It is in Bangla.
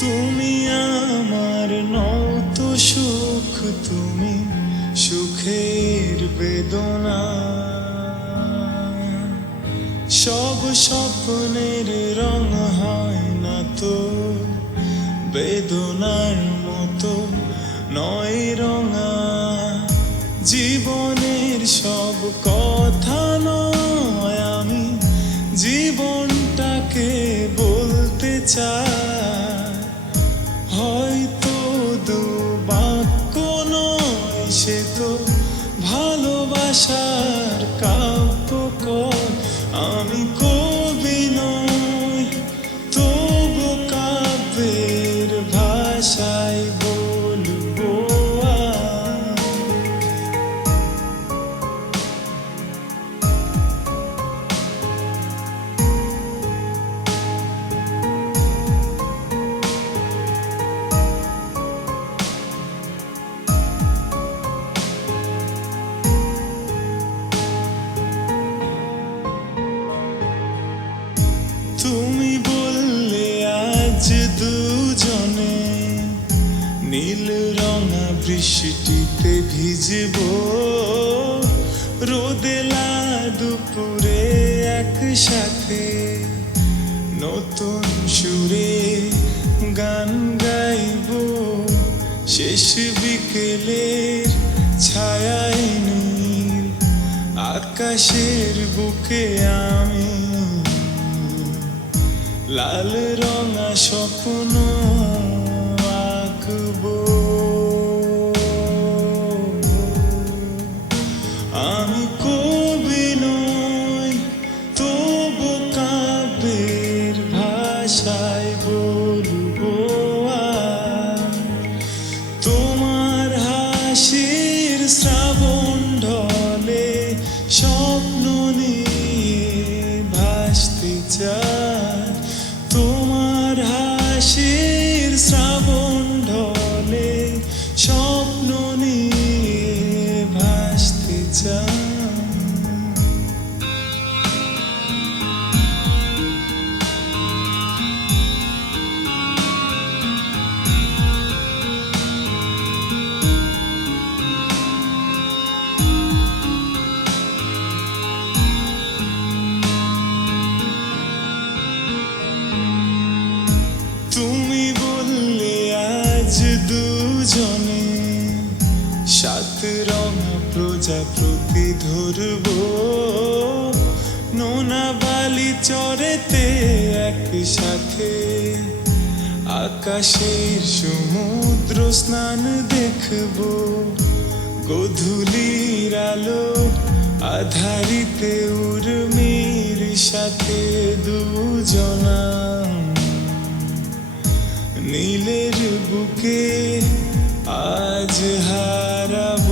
তুমি আমার নত সুখ, তুমি সুখের বেদনা। সব স্বপ্নের রং হয় না তো, বেদনার মতো নয় রঙা। জীবনের সব কথা নয়, আমি জীবনটাকে বলতে চাই। deixar. রঙা বৃষ্টিতে ভিজব। রোদেলা দুপুরে একসাথে নতুন সুরে গান গাইব। শেষ বিকেলের ছায়ায় নীল আকাশের বুকে আমি। লাল রঙা স্বপ্ন আঁকবো। স্বপ্ন নিয়ে দুজনে সাত রঙা প্রজাপতি ধরব। নোনা বালি চরেতে একসাথে আকাশের সমুদ্র স্নান দেখব। গধূলির আলো আধারিতে উর্মির সাথে দুজনা। নীলের বুকে আজ হারাবো